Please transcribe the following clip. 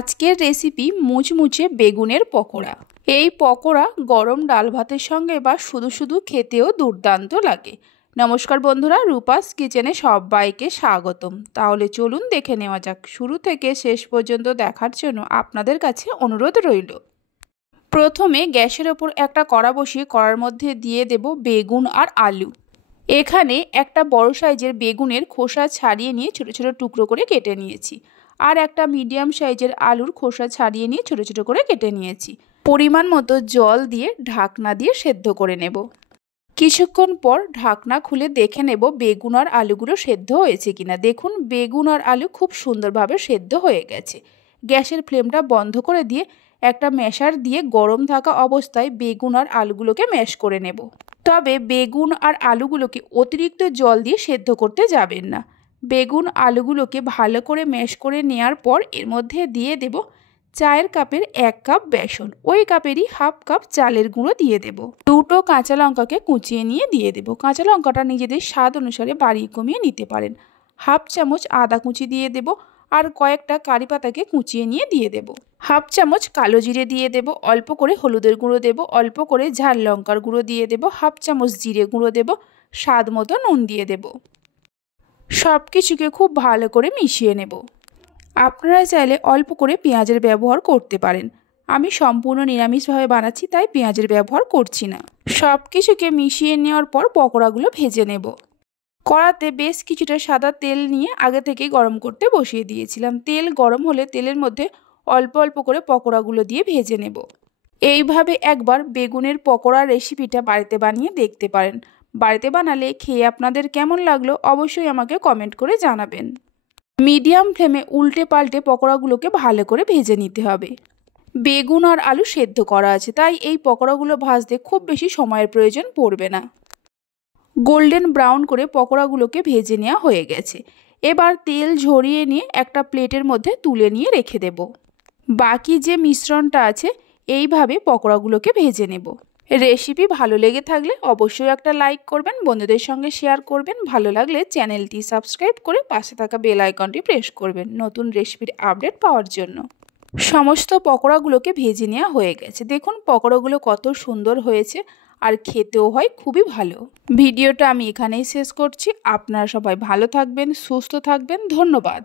আজকের রেসিপি মুচমুচে বেগুনের পকোড়া। এই পকোড়া গরম ডাল ভাতের সঙ্গে বা শুধু শুধু খেতেও দুর্দান্ত লাগে। নমস্কার বন্ধুরা, রূপাস কিচেনে সবাইকে স্বাগতম। তাহলে চলুন দেখে নেওয়া যাক। শুরু থেকে শেষ পর্যন্ত দেখার জন্য আপনাদের কাছে অনুরোধ রইল। প্রথমে গ্যাসের ওপর একটা কড়া বসিয়ে কড়ার মধ্যে দিয়ে দেব বেগুন আর আলু। এখানে একটা বড় সাইজের বেগুনের খোসা ছাড়িয়ে নিয়ে ছোট ছোট টুকরো করে কেটে নিয়েছি। আর একটা মিডিয়াম সাইজের আলুর খোসা ছাড়িয়ে নিয়ে ছোট ছোট করে কেটে নিয়েছি। পরিমাণ মতো জল দিয়ে ঢাকনা দিয়ে সেদ্ধ করে নেব। কিছুক্ষণ পর ঢাকনা খুলে দেখে নেব বেগুন আর আলুগুলো সেদ্ধ হয়েছে কিনা। দেখুন বেগুন আর আলু খুব সুন্দরভাবে সেদ্ধ হয়ে গেছে। গ্যাসের ফ্লেমটা বন্ধ করে দিয়ে একটা ম্যাশার দিয়ে গরম থাকা অবস্থায় বেগুন আর আলুগুলোকে ম্যাশ করে নেব। তবে বেগুন আর আলুগুলোকে অতিরিক্ত জল দিয়ে সেদ্ধ করতে যাবেন না। বেগুন আলুগুলোকে ভালো করে ম্যাশ করে নেওয়ার পর এর মধ্যে দিয়ে দেব চায়ের কাপের 1 কাপ বেসন। ওই কাপেরই হাফ কাপ চালের গুঁড়ো দিয়ে দেব। দুটো কাঁচা লঙ্কাকে কুচিয়ে নিয়ে দিয়ে দেব। কাঁচা লঙ্কাটা নিজেদের স্বাদ অনুসারে বাড়িয়ে কমিয়ে নিতে পারেন। হাফ চামচ আদা কুচি দিয়ে দেব আর কয়েকটা কারি পাতাকে কুচিয়ে নিয়ে দিয়ে দেব। হাফ চামচ কালো জিরে দিয়ে দেব। অল্প করে হলুদের গুঁড়ো দেব। অল্প করে ঝাল লঙ্কার গুঁড়ো দিয়ে দেব। হাফ চামচ জিরে গুঁড়ো দেব। স্বাদ মতো নুন দিয়ে দেব। সব কিছুকে খুব ভালো করে মিশিয়ে নেব। আপনারা চাইলে অল্প করে পেঁয়াজের ব্যবহার করতে পারেন। আমি সম্পূর্ণ নিরামিষভাবে বানাচ্ছি, তাই পেঁয়াজের ব্যবহার করছি না। সব কিছুকে মিশিয়ে নেওয়ার পর পকোড়াগুলো ভেজে নেব। কড়াতে বেশ কিছুটা সাদা তেল নিয়ে আগে থেকে গরম করতে বসিয়ে দিয়েছিলাম। তেল গরম হলে তেলের মধ্যে অল্প অল্প করে পকোড়াগুলো দিয়ে ভেজে নেব। এইভাবে একবার বেগুনের পকোড়ার রেসিপিটা বাড়িতে বানিয়ে দেখতে পারেন। বাড়িতে বানালে খেয়ে আপনাদের কেমন লাগলো অবশ্যই আমাকে কমেন্ট করে জানাবেন। মিডিয়াম ফ্লেমে উল্টে পাল্টে পকোড়াগুলোকে ভালো করে ভেজে নিতে হবে। বেগুন আর আলু সেদ্ধ করা আছে, তাই এই পকোড়াগুলো ভাজতে খুব বেশি সময়ের প্রয়োজন পড়বে না। গোল্ডেন ব্রাউন করে পকোড়াগুলোকে ভেজে নেওয়া হয়ে গেছে। এবার তেল ঝরিয়ে নিয়ে একটা প্লেটের মধ্যে তুলে নিয়ে রেখে দেব। বাকি যে মিশ্রণটা আছে এইভাবে পকোড়াগুলোকে ভেজে নেব। রেসিপি ভালো লেগে থাকলে অবশ্যই একটা লাইক করবেন, বন্ধুদের সঙ্গে শেয়ার করবেন। ভালো লাগলে চ্যানেলটি সাবস্ক্রাইব করে পাশে থাকা বেল আইকনটি প্রেস করবেন নতুন রেসিপির আপডেট পাওয়ার জন্য। সমস্ত পকোড়াগুলোকে ভেজে নেওয়া হয়ে গেছে। দেখুন পকোড়াগুলো কত সুন্দর হয়েছে আর খেতেও হয় খুবই ভালো। ভিডিওটা আমি এখানেই শেষ করছি। আপনারা সবাই ভালো থাকবেন, সুস্থ থাকবেন। ধন্যবাদ।